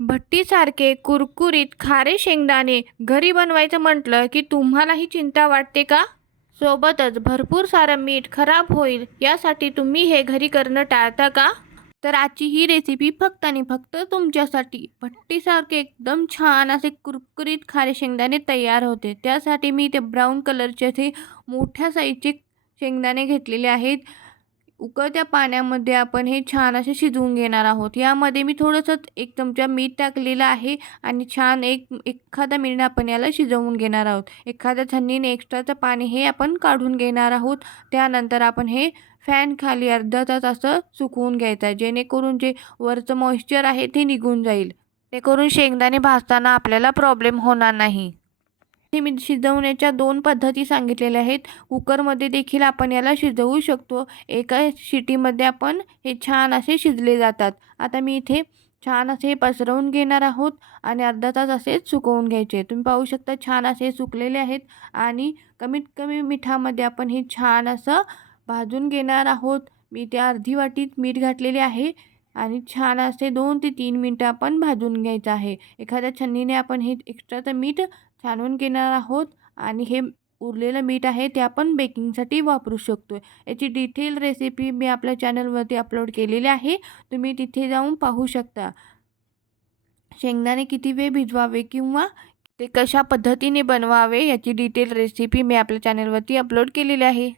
भट्टीसारखे कुरकुरीत खारे शेंगदाणे घरी बनवायचं म्हटलं की तुम्हालाही चिंता वाटते का? सोबतच भरपूर सारं मीठ खराब होईल यासाठी तुम्ही हे घरी करणं टाळता का? तर आजची ही रेसिपी फक्त आणि फक्त तुमच्यासाठी. भट्टीसारखे एकदम छान असे कुरकुरीत खारे शेंगदाणे तयार होते. त्यासाठी मी ते ब्राऊन कलरचे असे मोठ्या साईजचे शेंगदाणे घेतलेले आहेत. उकळत्या पाण्यामध्ये आपण हे छान असे शिजवून घेणार आहोत. यामध्ये मी थोडंसं 1 चमचा मीठ टाकलेलं आहे आणि छान एखादा मिनिट आपण याला शिजवून घेणार आहोत. एखाद्या छन्नीने एक्स्ट्राचं पाणी हे आपण काढून घेणार आहोत. त्यानंतर आपण हे फॅन खाली अर्धा तास असं सुकवून घ्यायचं आहे, जेणेकरून जे वरचं मॉइश्चर आहे ते निघून जाईल. ते करून शेंगदाणे भाजताना आपल्याला प्रॉब्लेम होणार नाही. हे मी शिजवण्याच्या 2 पद्धती सांगितलेल्या आहेत. कुकरमध्ये देखील आपण याला शिजवू शकतो. एका शिटीमध्ये आपण हे छान असे शिजले जातात. आता मी इथे छान असे पसरवून घेणार आहोत आणि अर्धा तास असेच सुकवून घ्यायचे. तुम्ही पाहू शकता छान असे सुकलेले आहेत आणि कमीत कमी मिठामध्ये आपण हे छान असं भाजून घेणार आहोत. मी इथे अर्धी वाटीत मीठ घातलेले आहे आणि छान असे 2 ते 3 मिनिटं आपण भाजून घ्यायचं आहे. एखाद्या छन्नीने आपण हे एक्स्ट्राचं मीठ छानून घेणार आहोत आणि हे उरलेलं मीठ आहे ते आपण बेकिंगसाठी वापरू शकतो. याची डिटेल रेसिपी मी आपल्या चॅनलवरती अपलोड केलेली आहे. तुम्ही तिथे जाऊन पाहू शकता. शेंगदाणे किती वेळ भिजवावे किंवा ते कशा पद्धतीने बनवावे याची डिटेल रेसिपी मी आपल्या चॅनलवरती अपलोड केलेली आहे.